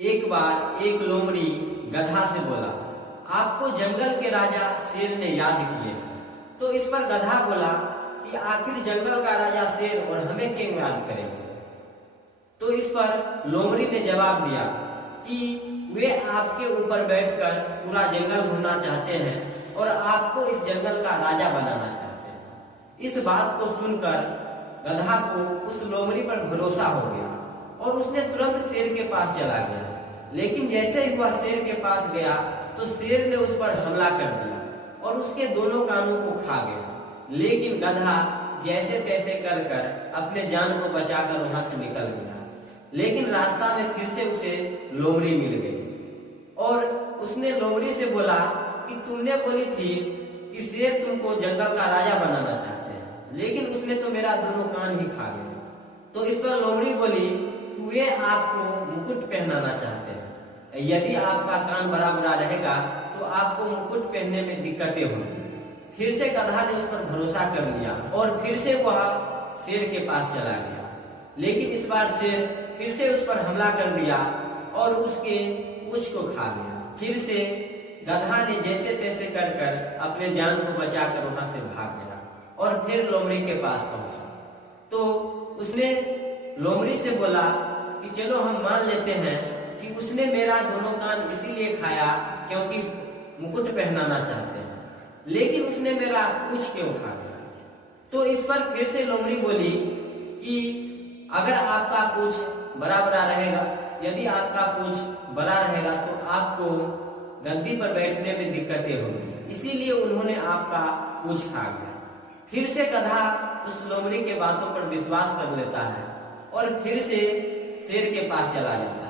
एक बार एक लोमड़ी गधा से बोला, आपको जंगल के राजा शेर ने याद किए। तो इस पर गधा बोला कि आखिर जंगल का राजा शेर और हमें क्यों याद करेंगे। तो इस पर लोमड़ी ने जवाब दिया कि वे आपके ऊपर बैठकर पूरा जंगल घूमना चाहते हैं और आपको इस जंगल का राजा बनाना चाहते हैं। इस बात को सुनकर गधा को उस लोमड़ी पर भरोसा हो गया और उसने तुरंत शेर के पास चला गया। लेकिन जैसे ही वह शेर के पास गया तो शेर ने उस पर हमला कर दिया और उसके दोनों कानों को खा गया। लेकिन गधा जैसे तैसे कर कर अपने जान को बचाकर वहां से निकल गया। लेकिन रास्ता में फिर से उसे लोमड़ी मिल गई और उसने लोमड़ी से बोला कि तुमने बोली थी कि शेर तुमको जंगल का राजा बनाना चाहते हैं, लेकिन उसने तो मेरा दोनों कान ही खा गया। तो इस पर लोमड़ी बोली कि वे आपको मुकुट पहनाना चाहते हैं। यदि आपका कान बड़ा बड़ा रहेगा तो आपको मुकुट पहनने में दिक्कतें होंगी। फिर से गधा ने उस पर भरोसा कर लिया और फिर से वह शेर के पास चला गया। लेकिन इस बार शेर फिर से उस पर हमला कर दिया और उसके पूंछ को खा गया। फिर से गधा ने जैसे तैसे कर कर अपने जान को बचाकर वहां से भाग गया और फिर लोमड़ी के पास पहुंचा। तो उसने लोमड़ी से बोला कि चलो हम मान लेते हैं कि उसने मेरा दोनों कान इसीलिए खाया क्योंकि मुकुट पहनाना चाहते हैं, लेकिन उसने मेरा पूंछ क्यों खा गया। तो इस पर फिर से लोमड़ी बोली कि अगर आपका पूंछ बड़ा बड़ा रहेगा, यदि आपका पूंछ बड़ा रहेगा तो आपको गद्दी पर बैठने में दिक्कतें होगी, इसीलिए उन्होंने आपका पूंछ खा गया। फिर से गधा उस लोमड़ी के बातों पर विश्वास कर लेता है और फिर से शेर के पास चला जाता है।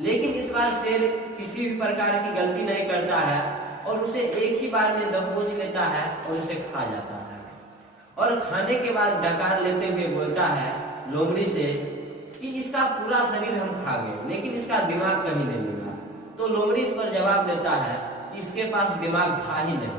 लेकिन इस बार शेर किसी भी प्रकार की गलती नहीं करता है और उसे एक ही बार में दबोच लेता है और उसे खा जाता है। और खाने के बाद डकार लेते हुए बोलता है लोमड़ी से कि इसका पूरा शरीर हम खा गए, लेकिन इसका दिमाग कहीं नहीं मिला। तो लोमड़ी इस पर जवाब देता है कि इसके पास दिमाग था ही नहीं।